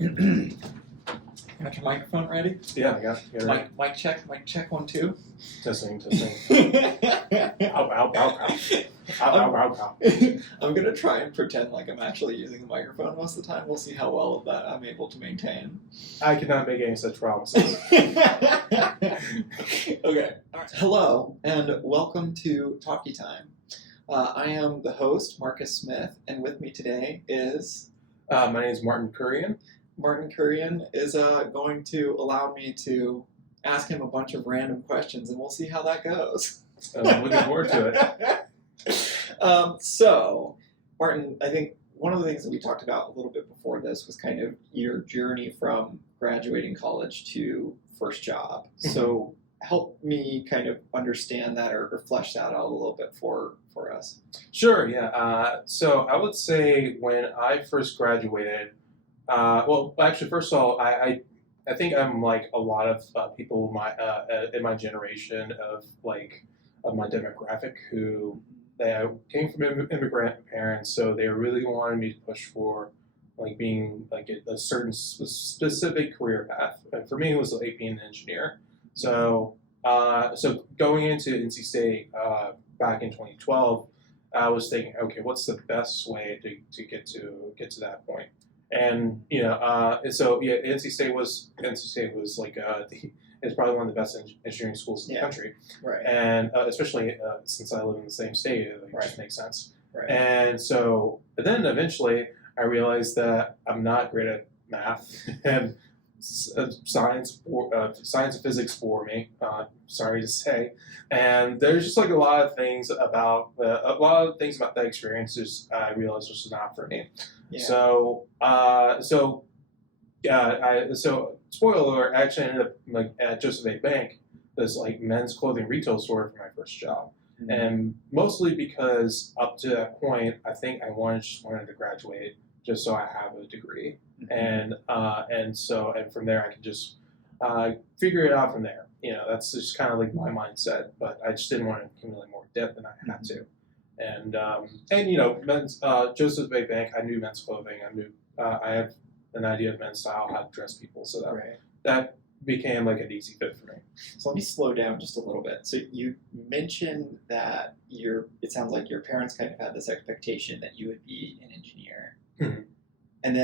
Got your microphone ready? Yeah, I got it. Mic check, 1, 2. Testing. Ow. I'm gonna try and pretend like I'm actually using the microphone most of the time. We'll see how well of that I'm able to maintain. I cannot make any such promises. Okay. All right. Hello, and welcome to Talkie Time. I am the host, Marcus Smith, and with me today is... My name is Martin Kurian. Martin Kurian is going to allow me to ask him a bunch of random questions, and we'll see how that goes. I'm looking forward to it. So, Martin, I think one of the things that we talked about a little bit before this was kind of your journey from graduating college to first job. So help me kind of understand that or flesh that out a little bit for us. Sure, yeah. So I would say when I first graduated, first of all, I think I'm like a lot of people in my generation of my demographic who they came from immigrant parents, so they really wanted me to push for being a certain specific career path. And for me, it was being an engineer. So going into NC State back in 2012, I was thinking, okay, what's the best way to get to that point? And NC State was it's probably one of the best engineering schools in the country, right? And especially since I live in the same state, it just makes sense. Right. And but then eventually I realized that I'm not great at math and science and physics for me. Sorry to say, and there's just a lot of things about that experience. I realized this was not for me. Yeah. So spoiler alert, I actually ended up at Joseph A. Bank, this men's clothing retail store for my first job. Mm-hmm. And mostly because up to that point, I think I just wanted to graduate just so I have a degree. Mm-hmm. And from there I could just figure it out from there. That's just kind of my mindset, but I just didn't want to accumulate more debt than I had to. And men's Joseph A. Bank, I knew men's clothing. I knew I have an idea of men's style, how to dress people, so that became an easy fit for me. So let me slow down just a little bit. So you mentioned that it sounds like your parents kind of had this expectation that you would be an engineer. Mm-hmm. And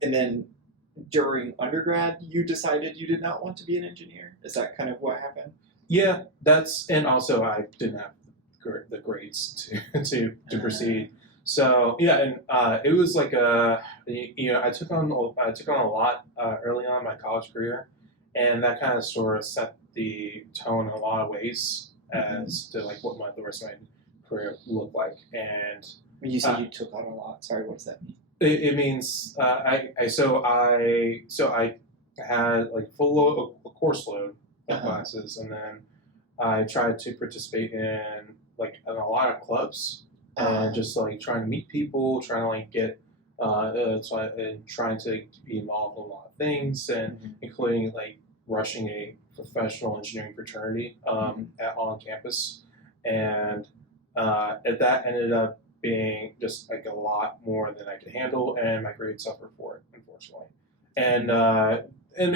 then during undergrad, you decided you did not want to be an engineer. Is that kind of what happened? Yeah, and also I didn't have the grades to proceed. So yeah, and it was I took on a lot early on in my college career, and that kind of sort of set the tone in a lot of ways as to what the rest of my career looked like. And when you say you took on a lot, sorry, what does that mean? It means I had full course load of classes, and then I tried to participate in a lot of clubs. And just trying to meet people, trying to get, and trying to be involved in a lot of things, and including rushing a professional engineering fraternity on campus, and that ended up being just a lot more than I could handle, and my grades suffered for it, unfortunately. And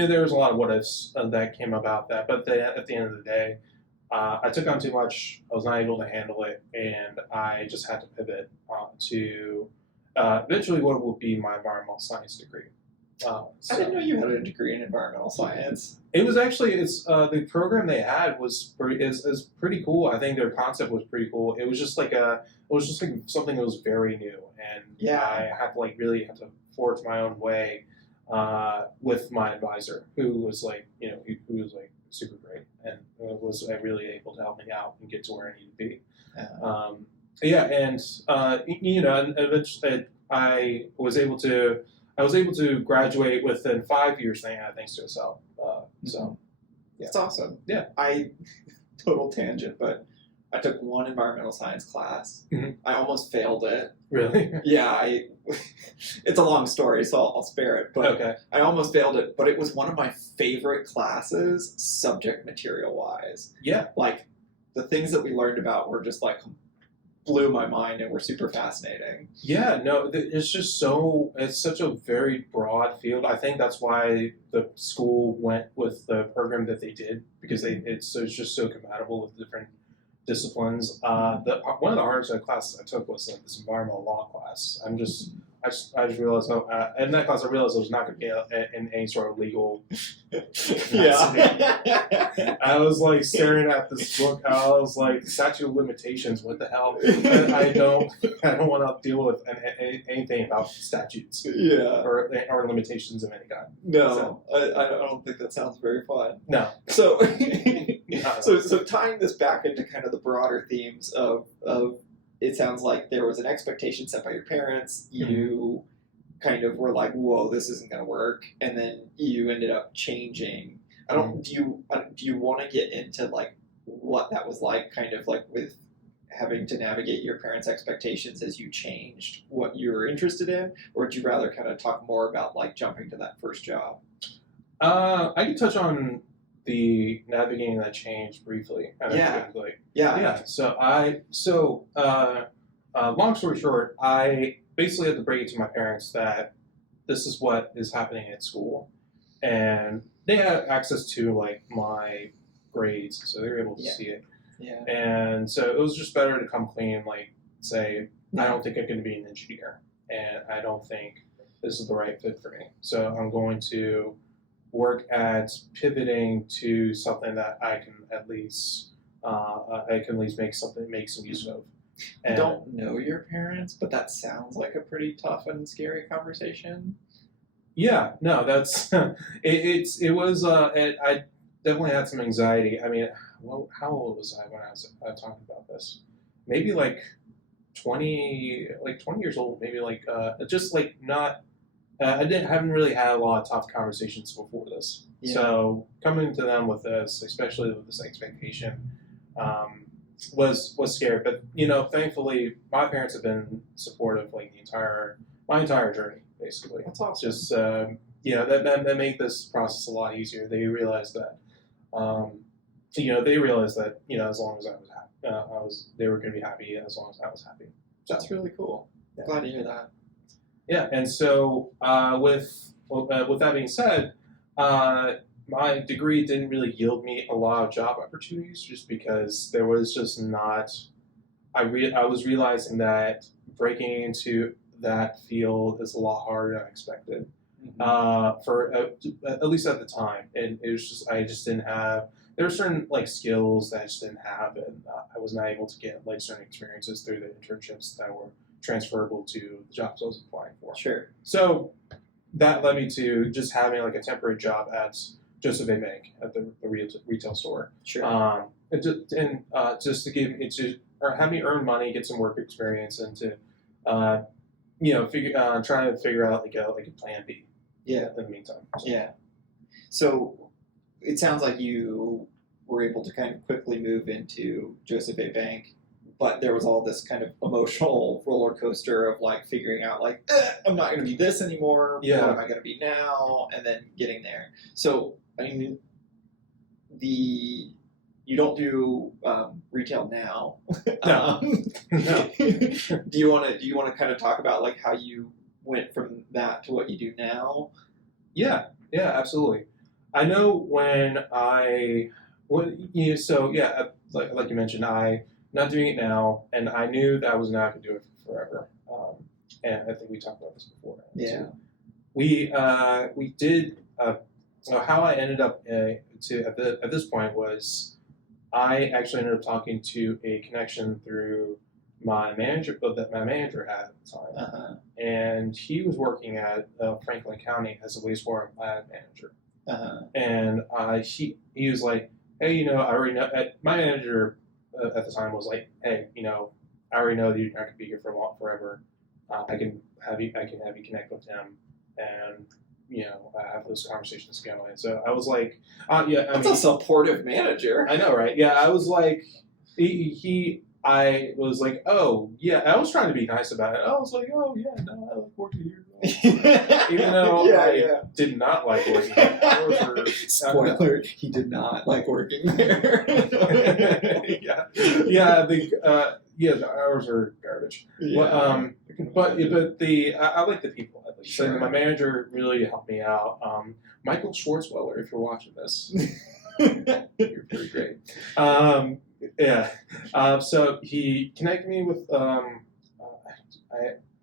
there was a lot of what ifs that came about that, but at the end of the day, I took on too much. I was not able to handle it, and I just had to pivot to eventually what would be my environmental science degree. I didn't know you had a degree in environmental science. It was actually the program they had was pretty cool. I think their concept was pretty cool. It was just something that was very new, and I had to really have to forge my own way with my advisor, who was who was super great, and was really able to help me out and get to where I need to be. And eventually I was able to graduate within 5 years, thanks to itself. So that's awesome. Yeah, Total tangent, but I took one environmental science class. Mm-hmm. I almost failed it. Really? Yeah, it's a long story, so I'll spare it. But okay. I almost failed it, but it was one of my favorite classes, subject material-wise. Yeah. The things that we learned about were just blew my mind and were super fascinating. Yeah, no, it's such a very broad field. I think that's why the school went with the program that they did, because it's just so compatible with different disciplines. One of the hardest classes I took was like this environmental law class. I just realized in that class I realized I was not going to be in any sort of legal Yeah. I was like staring at this book. I was like, statute of limitations. What the hell? I don't want to deal with anything about statutes. Yeah. Or limitations of any kind. No, I don't think that sounds very fun. No. So, so tying this back into kind of the broader themes of it sounds like there was an expectation set by your parents. You kind of were like, "Whoa, this isn't going to work," and then you ended up changing. Do you want to get into like what that was like, kind of like with having to navigate your parents' expectations as you changed what you were interested in, or would you rather kind of talk more about like jumping to that first job? I can touch on the navigating that change briefly. Yeah. So long story short, I basically had to break it to my parents that this is what is happening at school, and they had access to like my grades, so they were able to see it. Yeah. And so it was just better to come clean, like say, I don't think I'm going to be an engineer, and I don't think this is the right fit for me. So I'm going to work at pivoting to something that I can at least make some use of. I don't know your parents, but that sounds like a pretty tough and scary conversation. Yeah, no, that's it was. I definitely had some anxiety. I mean, how old was I when I was talking about this? Maybe like 20 years old. Maybe just like not. Haven't really had a lot of tough conversations before this. Yeah. So coming to them with this, especially with this expectation, was scary. But thankfully, my parents have been supportive like my entire journey, basically. That's awesome. Just that made this process a lot easier. They realized that, as long as I was happy, they were going to be happy as long as I was happy. So, that's really cool. Yeah. Glad to hear that. Yeah, and so with that being said, my degree didn't really yield me a lot of job opportunities, just because there was just not. I was realizing that breaking into that field is a lot harder than I expected. For at least at the time, and it was just I just didn't have. There were certain like skills that I just didn't have, and I was not able to get like certain experiences through the internships that were transferable to the jobs I was applying for. Sure. So that led me to just having like a temporary job at Joseph A. Bank at the retail store. Sure. Just to give it to or have me earn money, get some work experience, and to try to figure out like a plan B. Yeah. In the meantime. Yeah. So it sounds like you were able to kind of quickly move into Joseph A. Bank, but there was all this kind of emotional roller coaster of like figuring out like, I'm not going to be this anymore. Yeah. What am I going to be now? And then getting there. So, I mean, you don't do retail now. No. No. Do you want to kind of talk about like how you went from that to what you do now? Yeah, absolutely. I know like you mentioned, I'm not doing it now, and I knew that I was not going to do it for forever. And I think we talked about this before. Yeah. So we did. So how I ended up at this point was I actually ended up talking to a connection through my manager that my manager had at the time, and he was working at Franklin County as a wastewater plant manager. And he was like, hey, I already know. My manager at the time was like, hey, I already know that you're not gonna be here forever. I can have you connect with him, and have those conversations going. So I was like, That's a supportive manager. I know, right? Yeah, I was like, I was like, oh yeah. I was trying to be nice about it. I was like, oh yeah, no, I like working here. Even though Yeah, I yeah. did not like working there. Hours were Spoiler: he did not like working there. yeah, the hours are garbage. Yeah. But I like the people. At least. Sure. So my manager really helped me out. Michael Schwartzweiler, if you're watching this, you're pretty great. Yeah. So he connected me with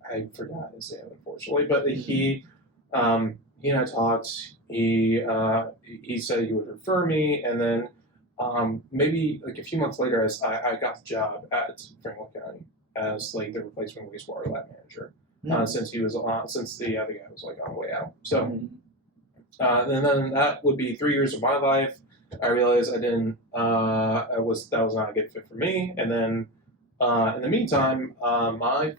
I forgot his name, unfortunately, but he and I talked. He said he would refer me, and then maybe like a few months later, as I got the job at Franklin County as like the replacement wastewater lab manager, since he was since the other guy was like on the way out. So and then that would be 3 years of my life. I realized I didn't. That was not a good fit for me, and then in the meantime, my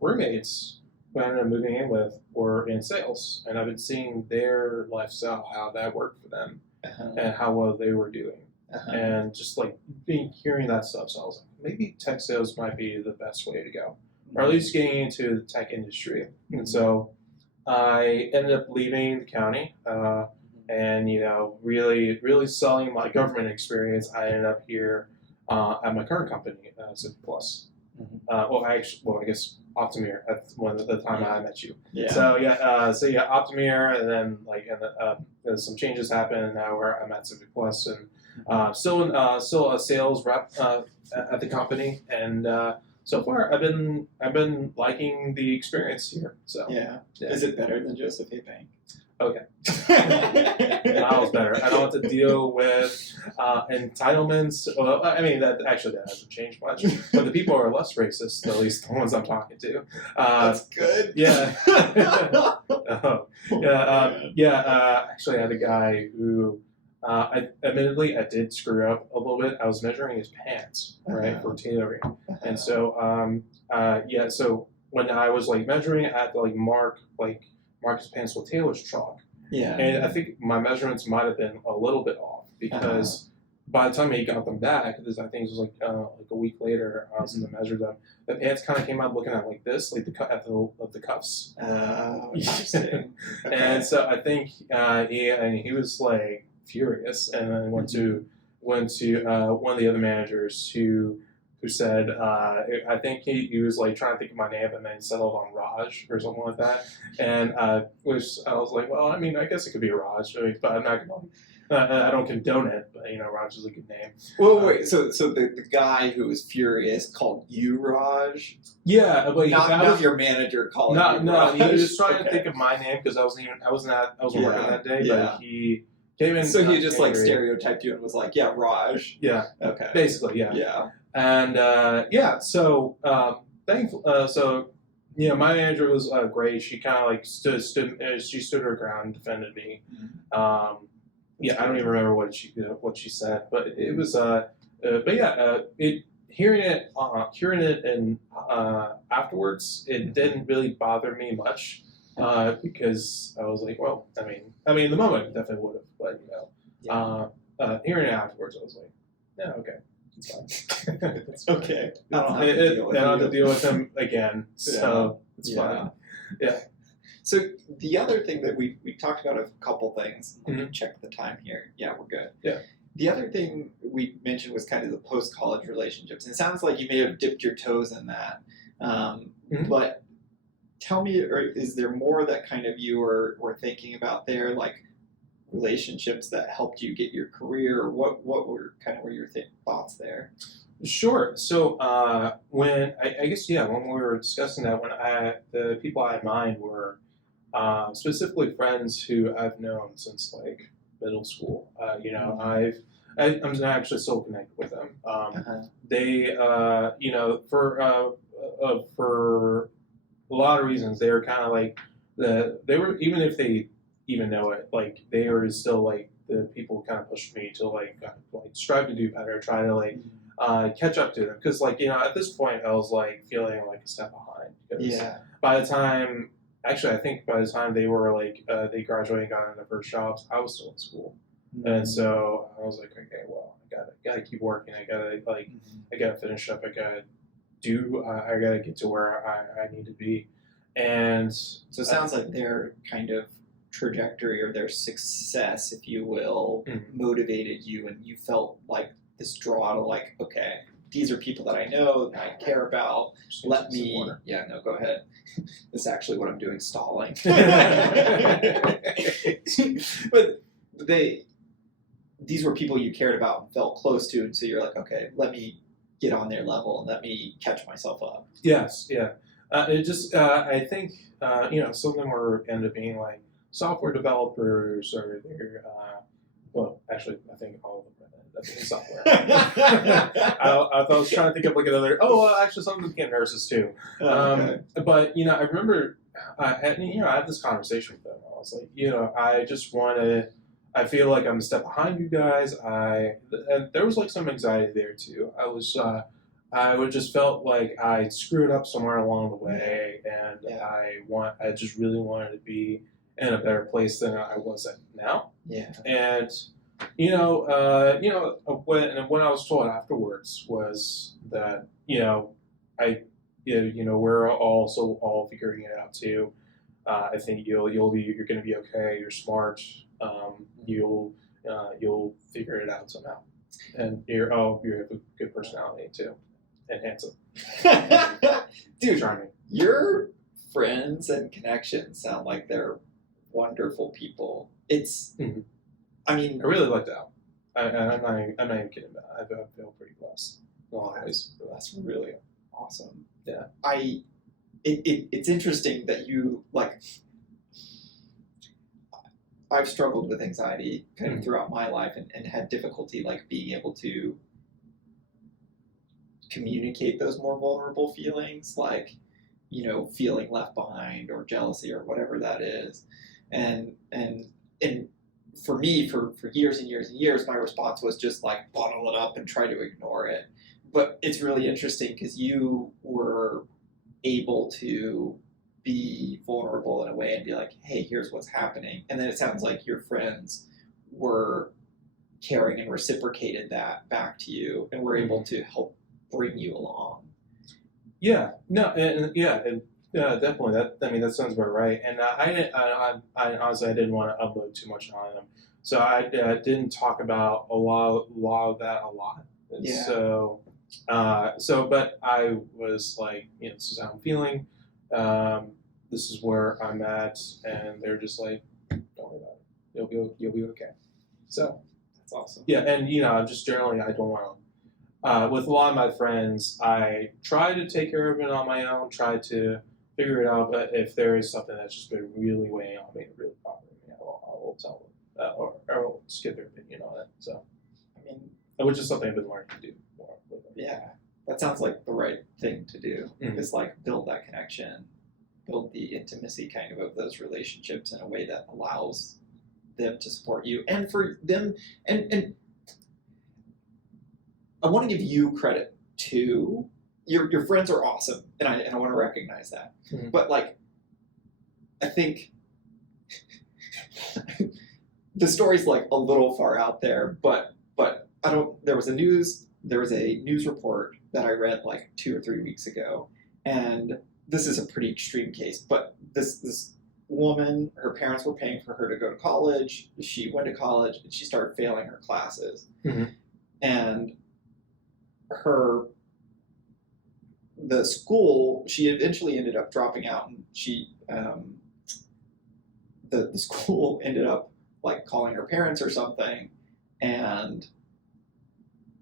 roommates who I ended up moving in with were in sales, and I've been seeing their lifestyle, how that worked for them, and how well they were doing, and just like hearing that stuff. So I was like, maybe tech sales might be the best way to go, or at least getting into the tech industry. And so I ended up leaving the county, and really selling my government experience. I ended up here at my current company, Civic Plus. I guess Optimir at the time I met you. Yeah. So Optimir, and then some changes happened, and now I'm at Civic Plus, and still a sales rep at the company, and so far I've been liking the experience here. So yeah. Is it better than Joseph A. Bank? Okay. Miles better. I don't have to deal with entitlements. Well, I mean, that hasn't changed much. But the people are less racist, at least the ones I'm talking to. That's good. Yeah. Actually, I had a guy who, admittedly, I did screw up a little bit. I was measuring his pants, right, for tailoring. And so, so when I was like measuring, I had to like mark his pants with tailor's chalk. Yeah. And I think my measurements might have been a little bit off because by the time he got them back, I think it was like a week later, since I measured them, the pants kind of came out looking at like this, like the cuffs. Interesting. Okay. And so I think he was like furious, and then went to one of the other managers who said, I think he was like trying to think of my name and then settled on Raj or something like that. And I was like, well, I mean, I guess it could be Raj, but I'm not going to, I don't condone it, but Raj is a good name. Well, wait, so the guy who was furious called you Raj? Yeah, but not your manager called you Raj. He was trying to think of my name because I wasn't working that day, but he came in. So he just like stereotyped you and was like, yeah, Raj. Yeah. Okay. Basically, yeah. Yeah. And so thankful. So my manager was great. She kind of like stood her ground, defended me. I don't even remember what she said, but it was hearing it and afterwards, it didn't really bother me much because I was like, well, I mean, in the moment it definitely would have, but hearing it afterwards, I was like, yeah, okay. It's fine. It's okay. I don't have to deal with him again, so it's fine. Yeah. So the other thing that we talked about a couple things. Let me Mm-hmm. check the time here. Yeah, we're good. Yeah. The other thing we mentioned was kind of the post-college relationships. And it sounds like you may have dipped your toes in that. But tell me, or is there more that kind of you were thinking about there, like relationships that helped you get your career? What were your thoughts there? Sure. So when when we were discussing that, the people I had in mind were specifically friends who I've known since like middle school. I'm actually still connected with them. They for a lot of reasons, they were kind of like they were, even if they even know it, like they were still like the people kind of pushed me to like strive to do better, try to like catch up to them, because at this point I was like feeling like a step behind, because by the time I think by the time they were like they graduated and got in their first jobs, I was still in school. And so I was like, okay, well, I gotta keep working. I gotta finish up. I gotta get to where I need to be. And So it sounds like their kind of trajectory or their success, if you will, motivated you, and you felt like this draw to like, okay, these are people that I know, that I care about. Let me, yeah, no, go ahead. This is actually what I'm doing, stalling. But these were people you cared about and felt close to, and so you're like, okay, let me get on their level and let me catch myself up. Yes, yeah. It just, I think, some of them ended up being like software developers, or they're, well, actually, I think all of them ended up being software. I was trying to think of like another. Oh, well, actually, some of them became nurses too. Okay. But I remember, I had this conversation with them. I was like, I just want to. I feel like I'm a step behind you guys. And there was like some anxiety there too. I would just felt like I screwed up somewhere along the way, and I just really wanted to be in a better place than I was at now. Yeah. And when I was told afterwards was that we're also all figuring it out too. I think you're going to be okay. You're smart. You'll figure it out somehow. And you have a good personality too, and handsome. Dude, charming. Your friends and connections sound like they're wonderful people. It's, I mean, I really like that. I'm not even kidding about it. I feel pretty blessed in a lot of ways. That's really awesome. Yeah. It's interesting that you like. I've struggled with anxiety kind of throughout my life and had difficulty like being able to communicate those more vulnerable feelings, like, feeling left behind or jealousy or whatever that is. And for me, for years and years and years, my response was just like bottle it up and try to ignore it. But it's really interesting because you were able to be vulnerable in a way and be like, hey, here's what's happening. And then it sounds like your friends were caring and reciprocated that back to you and were able to help bring you along. Yeah, no, and definitely. That sounds about right. And I honestly, I didn't want to upload too much on them, so I didn't talk about a lot of that a lot. Yeah. But I was like, this is how I'm feeling. This is where I'm at, and they're just like, don't worry about it. You'll be okay. So that's awesome. Yeah, and just generally, I don't want to. With a lot of my friends, I try to take care of it on my own, try to figure it out. But if there is something that's just been really weighing on me, really bothering me, I will tell them, or I will just get their opinion on it. So, which is something I've been learning to do more lately. Yeah, that sounds like the right thing to do. Is like build that connection, build the intimacy kind of those relationships in a way that allows them to support you, and for them, and I want to give you credit too. Your friends are awesome, and I want to recognize that. But like, I think the story's like a little far out there, but I don't. There was a news report that I read like 2 or 3 weeks ago, and this is a pretty extreme case. But this woman, her parents were paying for her to go to college. She went to college and she started failing her classes, and the school, she eventually ended up dropping out, and the school ended up like calling her parents or something, and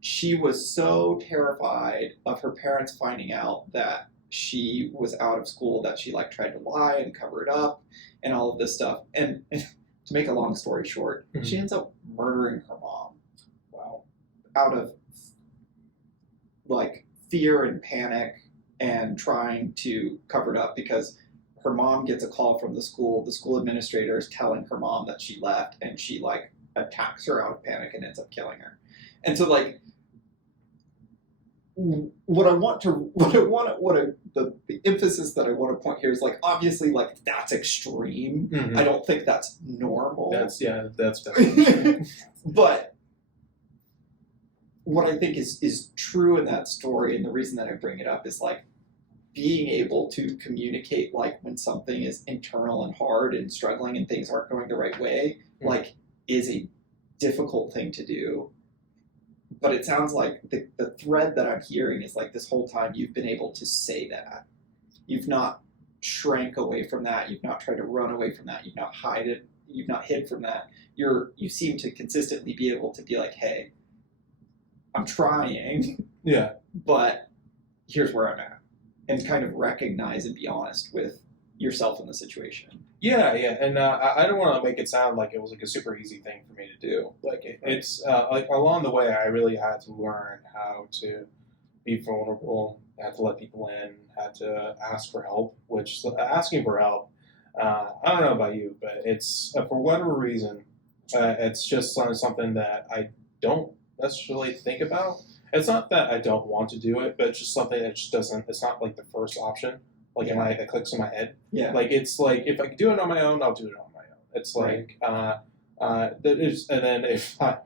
she was so terrified of her parents finding out that she was out of school that she like tried to lie and cover it up and all of this stuff. And to make a long story short, she ends up murdering her mom. Wow. Out of like fear and panic and trying to cover it up, because her mom gets a call from the school administrator is telling her mom that she left, and she like attacks her out of panic and ends up killing her. And so like the emphasis that I want to point here is like, obviously like that's extreme. I don't think that's normal. That's definitely But what I think is true in that story, and the reason that I bring it up is like, being able to communicate like when something is internal and hard and struggling and things aren't going the right way, like is a difficult thing to do. But it sounds like the thread that I'm hearing is like this whole time you've been able to say that. You've not shrank away from that. You've not tried to run away from that. You've not hide it. You've not hid from that. You seem to consistently be able to be like, hey, I'm trying. Yeah. But here's where I'm at. And kind of recognize and be honest with yourself in the situation. Yeah, and I don't want to make it sound like it was like a super easy thing for me to do. Like it's like along the way, I really had to learn how to be vulnerable, had to let people in, had to ask for help. Which asking for help, I don't know about you, but it's for whatever reason, it's just something that I don't necessarily think about. It's not that I don't want to do it, but it's just something that just doesn't. It's not like the first option. Like that clicks in my head. Yeah. Like it's like if I can do it on my own, I'll do it on my own. It's like that is, and then if I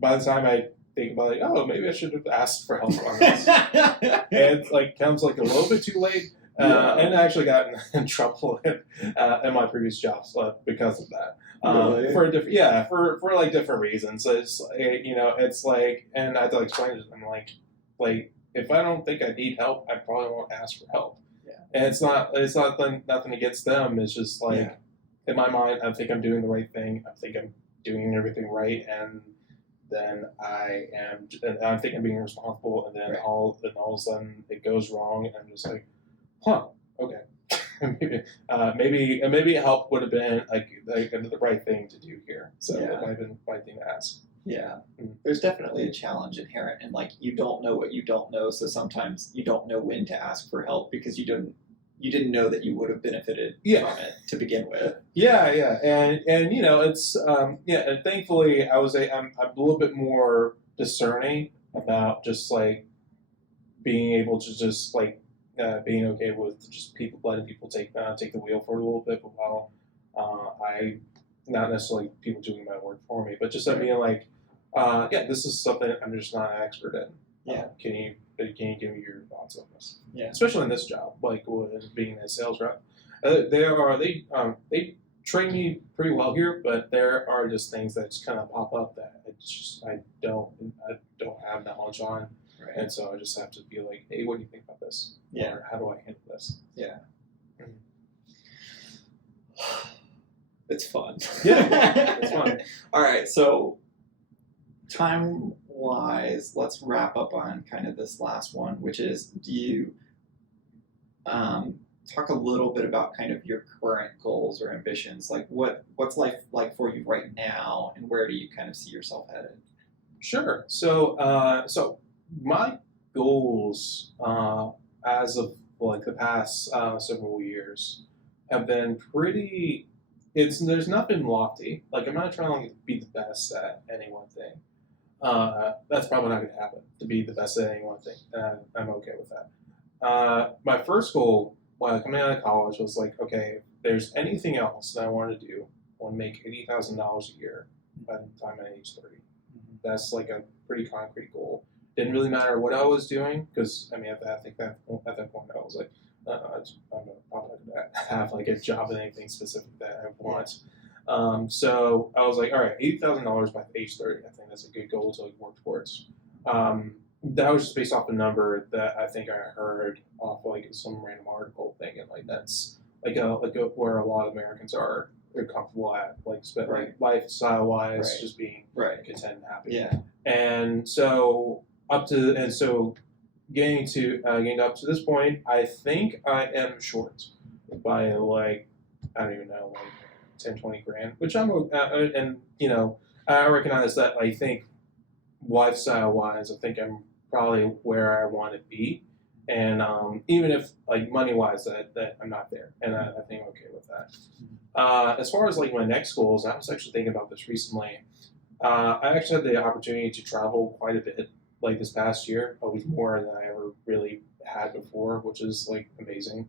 by the time I think about like, oh, maybe I should have asked for help on this, and it like comes like a little bit too late. And I actually got in trouble in my previous jobs because of that. Really? For different, for like different reasons. So it's it's like, and I had to explain it. I'm like. If I don't think I need help, I probably won't ask for help. Yeah. And it's not nothing against them. It's just like in my mind, I think I'm doing the right thing. I think I'm doing everything right, and then I think I'm being responsible, and then all of a sudden it goes wrong, and I'm just like, okay, maybe help would have been like the right thing to do here. So it might have been the right thing to ask. Yeah, there's definitely a challenge inherent in like you don't know what you don't know, so sometimes you don't know when to ask for help because you didn't know that you would have benefited from it to begin with. Yeah, and it's and thankfully I'm a little bit more discerning about just like being able to just like being okay with just letting people take the wheel for a little bit, but while I not necessarily people doing my work for me, but just being like. This is something I'm just not an expert in. Yeah. Can you give me your thoughts on this? Yeah. Especially in this job, like being a sales rep, they train me pretty well here, but there are just things that just kind of pop up that I don't have knowledge on, and so I just have to be like, hey, what do you think about this? Yeah. Or how do I handle this? Yeah. It's fun. Yeah, it's fun. All right, so. Time-wise, let's wrap up on kind of this last one, which is, do you talk a little bit about kind of your current goals or ambitions? Like, what's life like for you right now, and where do you kind of see yourself headed? Sure. So my goals as of like the past several years have been pretty. There's not been lofty. Like I'm not trying to be the best at any one thing. That's probably not going to happen, to be the best at any one thing. I'm okay with that. My first goal while coming out of college was like, okay, if there's anything else that I want to do, I want to make $80,000 a year by the time I'm age 30. Mm-hmm. That's like a pretty concrete goal. Didn't really matter what I was doing, because I mean, at that point, I was like, I'm probably not going to have like a job in anything specific that I want. So I was like, all right, $80,000 by age 30. I think that's a good goal to like work towards. That was just based off a number that I think I heard off like some random article thing, and like that's like where a lot of Americans are comfortable at, like lifestyle wise, just being content and happy. Yeah. And so getting up to this point, I think I am short by like I don't even know, like 10, 20 grand, which I'm and I recognize that. I think lifestyle wise, I think I'm probably where I want to be, and even if like money wise that I'm not there, and I think I'm okay with that. As far as like my next goals, I was actually thinking about this recently. I actually had the opportunity to travel quite a bit like this past year, always more than I ever really had before, which is like amazing.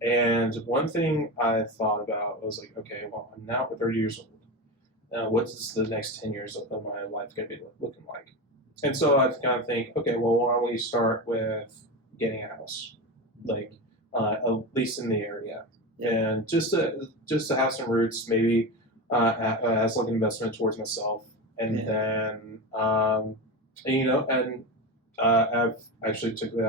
And one thing I thought about was like, okay, well, I'm now 30 years old. What's the next 10 years of my life going to be looking like? And so I kind of think, okay, well, why don't we start with getting a house, like at least in the area, Yeah. and just to have some roots, maybe as like an investment towards myself, and then and I've actually took the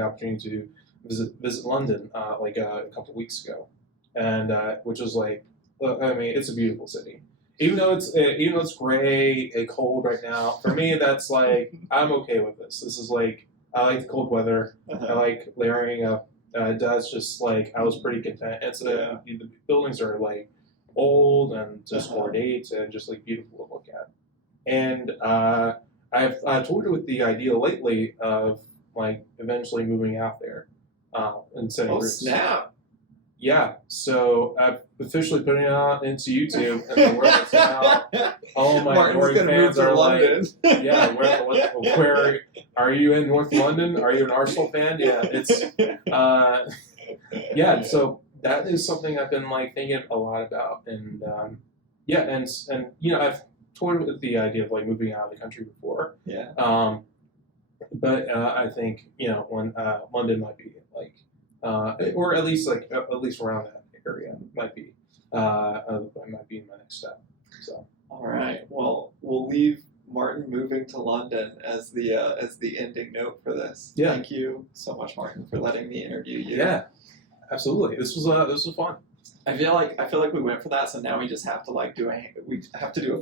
opportunity to visit London like a couple weeks ago, and which was like, I mean, it's a beautiful city. Even though it's gray and cold right now, for me that's like I'm okay with this. This is like I like the cold weather. I like layering up. That's just like I was pretty content. The buildings are like old and just ornate and just like beautiful to look at. And I've toyed with the idea lately of like eventually moving out there and setting roots. Snap! Yeah, so I'm officially putting it out into YouTube, and the word is out. All my Northern fans are London. like, "Yeah, where are you in North London? Are you an Arsenal fan?" Yeah, it's yeah. So that is something I've been like thinking a lot about, and and I've toyed with the idea of like moving out of the country before. Yeah. But I think when London might be like. Or at least around that area might be my next step. So all right. Well, we'll leave Martin moving to London as the ending note for this. Yeah. Thank you so much, Martin, for letting me interview you. Yeah, absolutely. This was fun. I feel like we went for that, so now we just have to like do a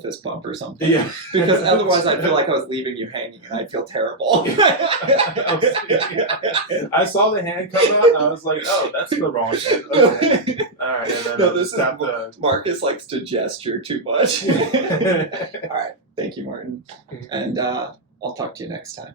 fist bump or something. Yeah. Because otherwise, I'd feel like I was leaving you hanging, and I'd feel terrible. I saw the hand come out, and I was like, "Oh, that's the wrong hand." Okay. All right. And then Marcus likes to gesture too much. All right. Thank you, Martin, and I'll talk to you next time.